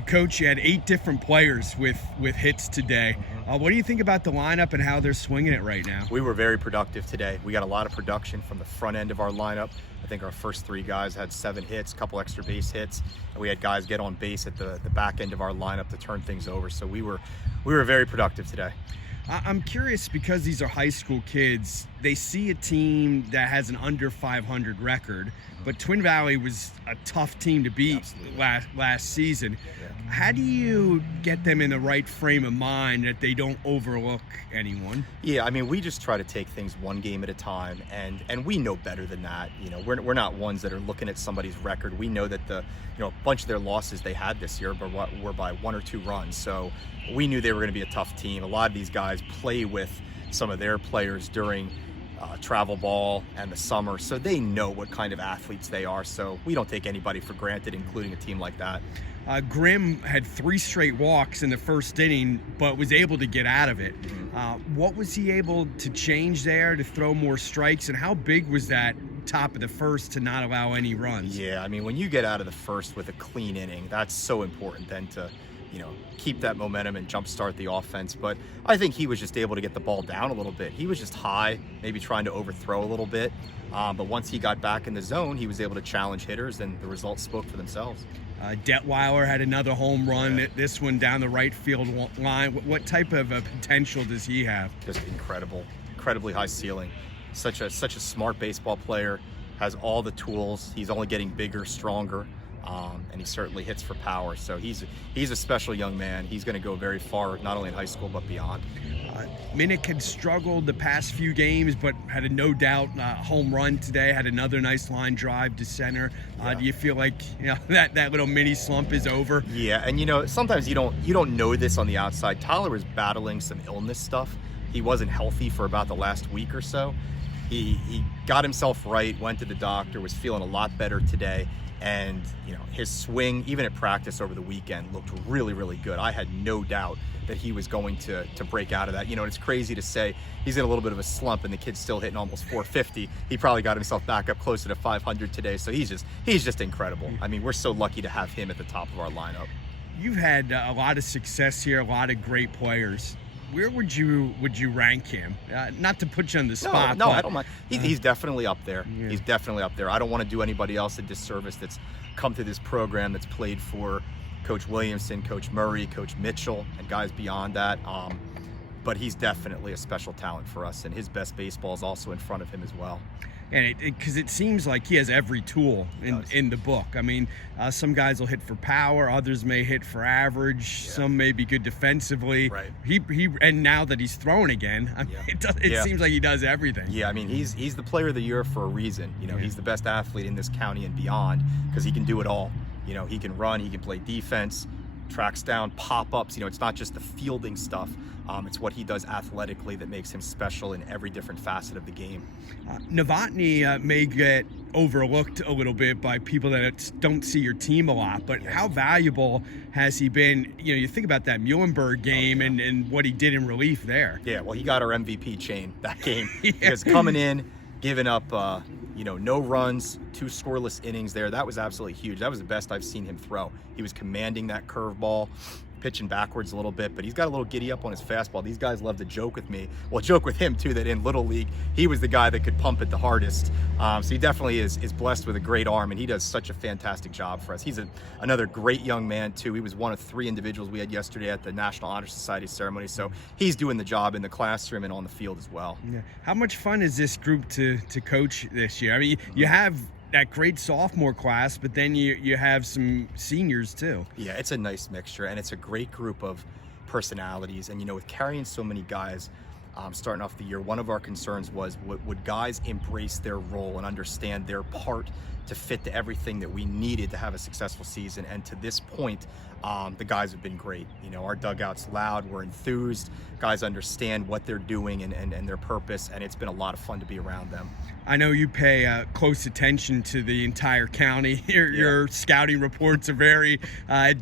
Coach, you had 8 different players with hits today. What do you think about the lineup and how they're swinging it right now? We were very productive today. We got a lot of production from the front end of our lineup. I think our first 3 guys had 7 hits, a couple extra base hits, and we had guys get on base at the back end of our lineup to turn things over. So we were very productive today. I'm curious because these are high school kids. They see a team that has an under 500 record, but Twin Valley was a tough team to beat last season. Yeah. How do you get them in the right frame of mind that they don't overlook anyone? Yeah, I mean, we just try to take things one game at a time, and we know better than that. You know, we're not ones that are looking at somebody's record. We know that a bunch of their losses they had this year were by 1 or 2 runs. So we knew they were going to be a tough team. A lot of these guys play with some of their players during travel ball and the summer, so they know what kind of athletes they are. So we don't take anybody for granted, including a team like that. Grimm had 3 straight walks in the first inning, but was able to get out of it. What was he able to change there to throw more strikes, and how big was that top of the first to not allow any runs? Yeah, I mean, when you get out of the first with a clean inning, that's so important then to keep that momentum and jumpstart the offense. But I think he was just able to get the ball down a little bit. He was just high, maybe trying to overthrow a little bit. But once he got back in the zone, he was able to challenge hitters, and the results spoke for themselves. Detweiler had another home run, this one down the right field line. What type of potential does he have? Just incredibly high ceiling. Such a smart baseball player, has all the tools. He's only getting bigger, stronger. And he certainly hits for power. So he's a special young man. He's going to go very far, not only in high school, but beyond. Minnick had struggled the past few games, but had a no doubt home run today, had another nice line drive to center. Do you feel like that little mini slump is over? Yeah, and sometimes you don't know this on the outside. Tyler was battling some illness stuff. He wasn't healthy for about the last week or so. He got himself right, went to the doctor, was feeling a lot better today. And his swing, even at practice over the weekend, looked really, really good. I had no doubt that he was going to break out of that. It's crazy to say he's in a little bit of a slump, and the kid's still hitting almost 450. He probably got himself back up closer to 500 today. So he's just incredible. I mean, we're so lucky to have him at the top of our lineup. You've had a lot of success here, a lot of great players. Where would you rank him? Not to put you on the spot. No, I don't mind. He's definitely up there. Yeah. He's definitely up there. I don't want to do anybody else a disservice that's come to this program, that's played for Coach Williamson, Coach Murray, Coach Mitchell, and guys beyond that. But he's definitely a special talent for us, and his best baseball is also in front of him as well. And because it seems like he has every tool in the book. I mean, some guys will hit for power, others may hit for average, some may be good defensively. Right. He and now that he's throwing again, I mean, it seems like he does everything. Yeah, I mean, he's the player of the year for a reason. He's the best athlete in this county and beyond because he can do it all. He can run, he can play defense, tracks down, pop-ups. It's not just the fielding stuff. It's what he does athletically that makes him special in every different facet of the game. Novotny may get overlooked a little bit by people that don't see your team a lot, but how valuable has he been? You think about that Muhlenberg game and what he did in relief there. Yeah, well, he got our MVP chain that game because coming in, giving up, no runs, 2 scoreless innings there. That was absolutely huge. That was the best I've seen him throw. He was commanding that curveball, pitching backwards a little bit, but he's got a little giddy up on his fastball. These guys love to joke with me. Well, joke with him too, that in Little League, he was the guy that could pump it the hardest. So he definitely is blessed with a great arm, and he does such a fantastic job for us. He's another great young man too. He was one of 3 individuals we had yesterday at the National Honor Society ceremony. So he's doing the job in the classroom and on the field as well. Yeah. How much fun is this group to coach this year? I mean, you have that great sophomore class, but then you have some seniors too. Yeah, it's a nice mixture, and it's a great group of personalities. And with carrying so many guys starting off the year, one of our concerns was would guys embrace their role and understand their part to fit to everything that we needed to have a successful season. And to this point, the guys have been great. Our dugout's loud, we're enthused, guys understand what they're doing and their purpose, and it's been a lot of fun to be around them. I know you pay close attention to the entire county. Your scouting reports are very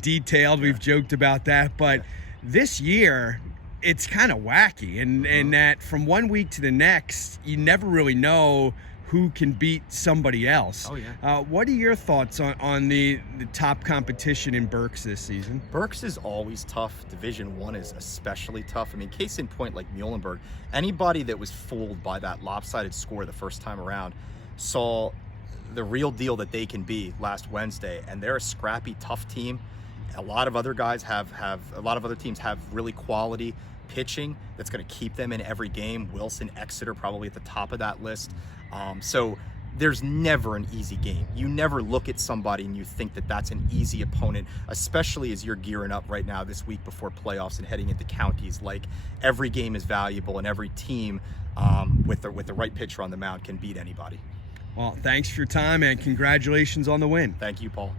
detailed. We've joked about that, but this year it's kind of wacky, and that from one week to the next, you never really know who can beat somebody else. Oh, yeah. What are your thoughts on the top competition in Berks this season? Berks is always tough. Division One is especially tough. I mean, case in point, like Muhlenberg, anybody that was fooled by that lopsided score the first time around saw the real deal that they can be last Wednesday, and they're a scrappy, tough team. A lot of other guys have a lot of other teams have really quality pitching that's going to keep them in every game. Wilson, Exeter, probably at the top of that list. So there's never an easy game. You never look at somebody and you think that that's an easy opponent, especially as you're gearing up right now this week before playoffs and heading into counties. Like, every game is valuable, and every team with the right pitcher on the mound can beat anybody. Well, thanks for your time, and congratulations on the win. Thank you, Paul.